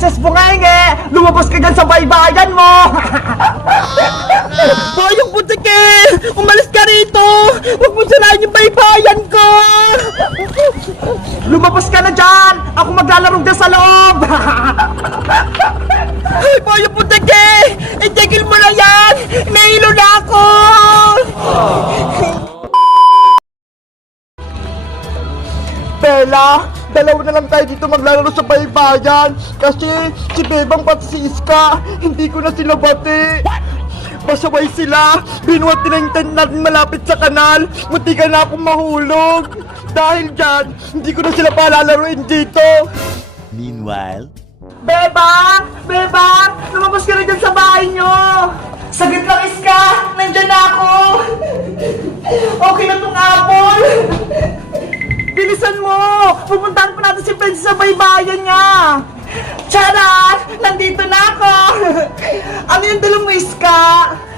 Princess Bungenge! Lumabas ka dyan sa baybayan mo! Boyong putike! Umalis ka rito! Huwag mo sirain yung baybayan ko! Lumabas ka na dyan! Ako maglalaro dyan sa loob! Ay, boyong putike! Itigil mo na yan! Nahilo na ako! Bella, dalawa na lang tayo dito maglalaro sa baybayan kasi si Bebang pati si Iska, hindi ko na sila bati. Pasaway sila, binuhat nila yung tent natin malapit sa kanal, munti ka na akong mahulog. Dahil dyan, hindi ko na sila palalaruin dito. Meanwhile, Bebang! Pupuntahan pa natin si Princess sa baybayan niya! Charan! Nandito na ako! ano yung dala mo, Iska?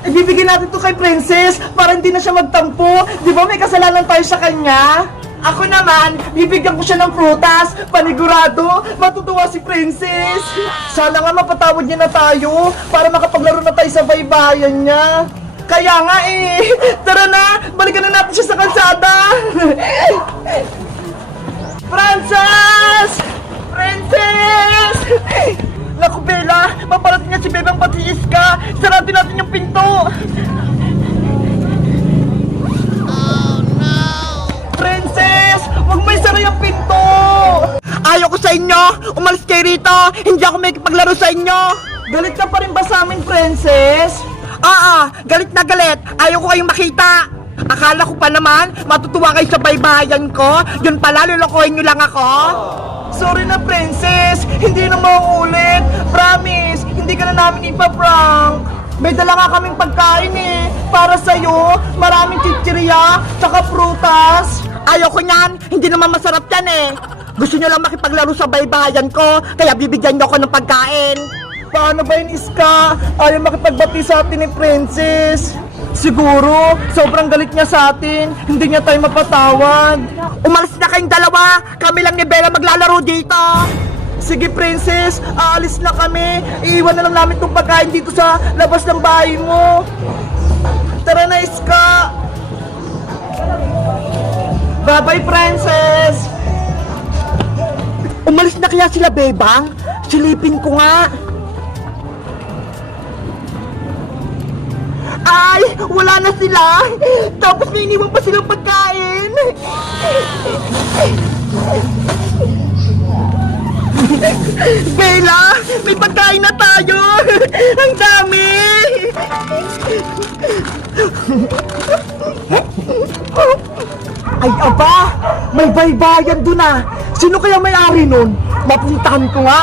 Ibibigay natin to kay Princess para hindi na siya magtampo. Di ba may kasalanan tayo sa kanya? Ako naman, bibigyan ko siya ng prutas. Panigurado, matutuwa si Princess. Sana nga mapatawad niya na tayo para makapaglaro na tayo sa baybayan niya. Kaya nga eh, tara na, balikan na natin siya sa kalsada. Princess! Princess! Naku, Bella, maparating niya si Bebang pati Iska. Sarado natin yung pinto. Princess! Huwag may sara yung pinto! Ayoko sa inyo! Umalis kayo rito! Hindi ako may paglaro sa inyo! Galit ka pa rin ba sa amin, Princess? Oo! Galit na galit! Ayaw ko kayong makita! Akala ko pa naman, matutuwa kayo sa baybayan ko. Yun pala, lulukohin nyo lang ako. Sorry na, Princess. Hindi na mauulit. Promise, hindi ka na namin ipaprank. May dala nga kaming pagkain eh. Para sa'yo, maraming chichirya, tsaka prutas. Ayoko niyan, hindi naman masarap yan eh. Gusto nyo lang makipaglaro sa baybayan ko, kaya bibigyan nyo ako ng pagkain. Paano ba yun, Iska? Ayaw makipagbati sa atin ni Princess. Siguro, sobrang galit niya sa atin. Hindi niya tayo mapatawad. Umalis na kayong dalawa, kami lang ni Bella maglalaro dito. Sige, Princess, aalis na kami. Iiwan na lang namin itong pagkain dito sa labas ng bahay mo. Tara na, Iska! Bye-bye, Princess! Umalis na kaya sila, Bebang? Silipin ko nga. Ay, wala na sila. Tapos may iniwan pa silang pagkain. Bella, may pagkain na tayo. Ang dami. Ay, aba! May baybayan dun ah! Sino kaya may-ari nun? Mapuntahan ko nga!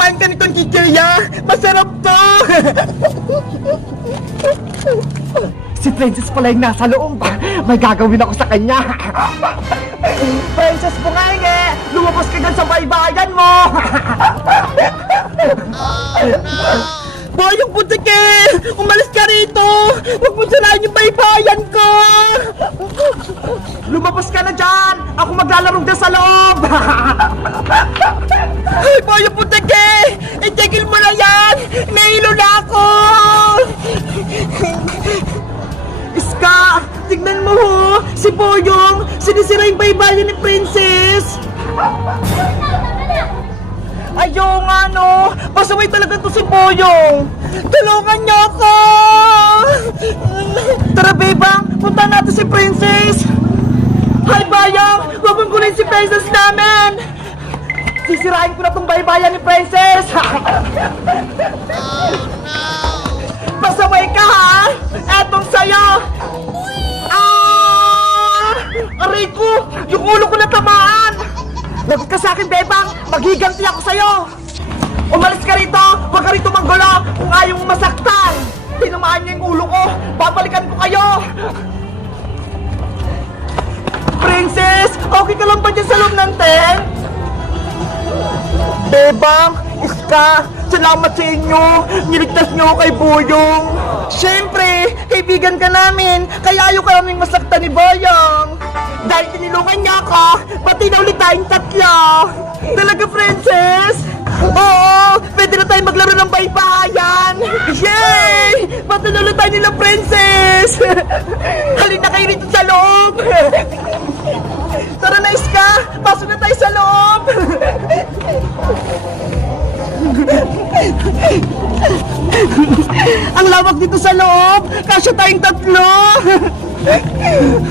Kumain ka nitong chichirya. Masarap to. si Princess pala yung nasa loob. May gagawin ako sa kanya. Princess Bungenge! Lumabas ka dyan sa baybayan mo! Boyong putike! Umalis ka rito! Huwag mo sirain yung baybayan ko! Lumabas ka na dyan! Ako maglalaro dyan sa loob! Ay, boyong putike! Itigil mo na yan! Nahilo na ako! Iska! Tignan mo ho! Si Boyong! Sinisira yung baybayan ni Princess! Ayaw nga no! Pasaway talaga to si Boyong! Tulungan niyo ako! Tara, Bebang! Punta natin si Princess! Hi, Bayang! Huwag mong kunin si Princess namin! Sisirain ko na tong baybayan ni Princess! Pasaway ka, ha? Etong sa'yo! Ah! Aray ko! Yung ulo ko natamaan! Lagot ka sa akin, Bebang! Maghiganti ako sa'yo! Umalis ka rito! Huwag ka rito manggulo kung ayaw mong masaktan! Tinamaan niyo yung ulo ko! Babalikan ko kayo! Princess! Okay ka lang ba dyan sa loob ng tent? Bebang! Iska! Salamat sa inyo! Niligtas niyo kay Boyong! Siyempre! Kaibigan ka namin! Kaya ayaw ka naming masaktan ni Boyong! Dahil tinilungan niya ako, bati na ulit tayong tatlo. Talaga, princess? Oo, pwede na tayo maglaro ng baybayan. Yay! Bati na ulit tayo nila, princess. Halina kayo rito sa loob. Tara na, Iska. Pasok na tayo sa loob. Ang lawak dito sa loob. Kasya tayong tatlo.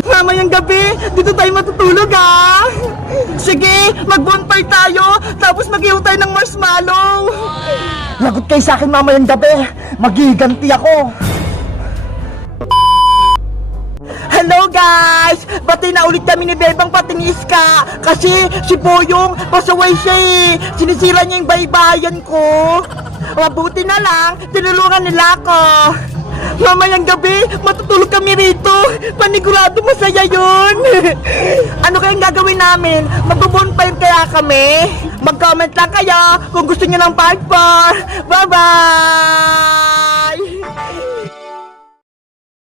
Mamayang gabi, dito tayo matutulog ah. Sige, mag-bonfire tayo, tapos mag tayo ng marshmallow. Lagot kayo sa akin mamayang gabi, magiganti ako. Hello guys! Bati na ulit kami ni Bebang pati ni Iska Kasi si Boyong pasaway siya eh Sinisira niya yung baybayan ko Mabuti na lang, tinulungan nila ako Mamayang gabi, matutulog kami rito Panigurado masaya yun Ano kayang gagawin namin? Mag-bonfire kaya kami? Mag-comment lang kayo kung gusto niyo ng part 4 Bye-bye!